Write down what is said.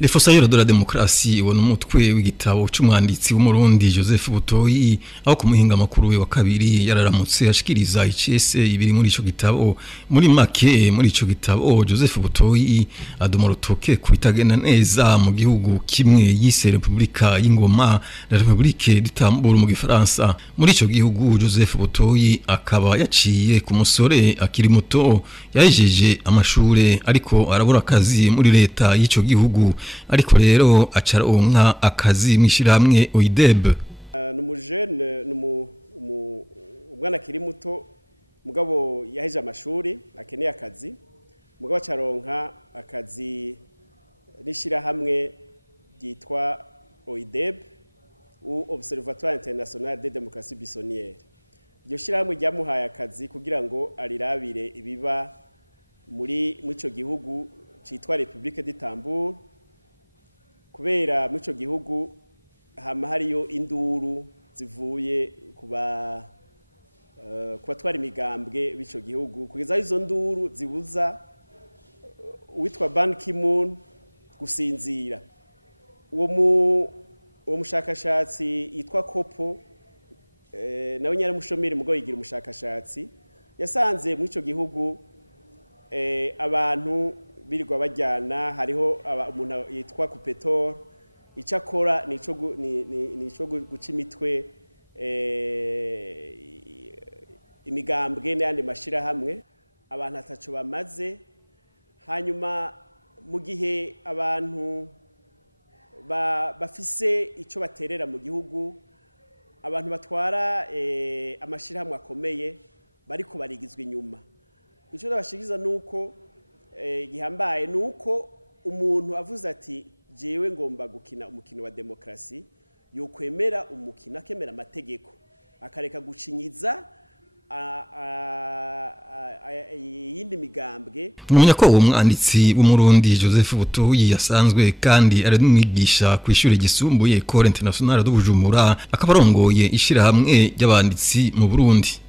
Les Fossoyeurs de la Démocratie ubona umutwe w'igitabo c'umwanditsi w'umurundi Joseph Butoyi aho kumuhinga makuru we wa kabiri yararamutse ashikiriza icese ibiri muri ico gitabo. Muri make muri ico gitabo Joseph Butoyi adoma urutoke ku bitagenda neza mu gihugu kimwe yise Republika y'Ingoma na Republique d'Istanbul mu Gifaransa. Muri ico gihugu Joseph Butoyi akaba yaciye ku musore akiri muto yajeje amashure ariko arabura akazi muri leta y'ico gihugu. Ariko rero acaronka akazi mwishirahamwe OIDEB. Numujene umwana akiri muto mugabo yaheje amashuri akeneye akazi mugabo acaronka akazi n'ishirahamwe ryitwa OIDEB ou Observatoire International de Démocratie Buissonnière. Iryo shirahamwe ryamuhaye akazi kugira ngo arirabire ibiba muri ico gihugu citwa Republique d'Istanbul. Kubera mu ico gihugu hama hariyo induru zivuye kuba twari imigambwe b'ico gihugu kugeza izo nduru zibuza uwitwa Ban Ki-moon gusinzira. Uwo mushakashatsi yitwa Kopo nawe nyari mushomeri mugo yigira umushakashatsi yasanze mu ico gihugu abantu birirwa bajyana hariho umuntu yitwa Kupetor icakora nico guca imitwe imigambwe n'andi mashira hamwe abantu ataco bamaze. Hanyuma mu gihe abantu bafise ico baterera mu gihugu abantu batwara amashira hamwe akomeye bariko barigizwa inyuma. Ico nabashikiriza nuko gihambaye nuko umuntu avuze ati jewe ngomba gukina umukino wa demokrasi yokwemera umukino akemera amategeko akareka gucinyiza yindi migambwe. Numenya ko uwo mwanditsi w'umurundi Joseph Butoyi yasanzwe kandi ari n'umwigisha ku ishure gisumbuye École Internationale de Bujumbura akabarongoye ishirahamwe ry'abanditsi mu Burundi.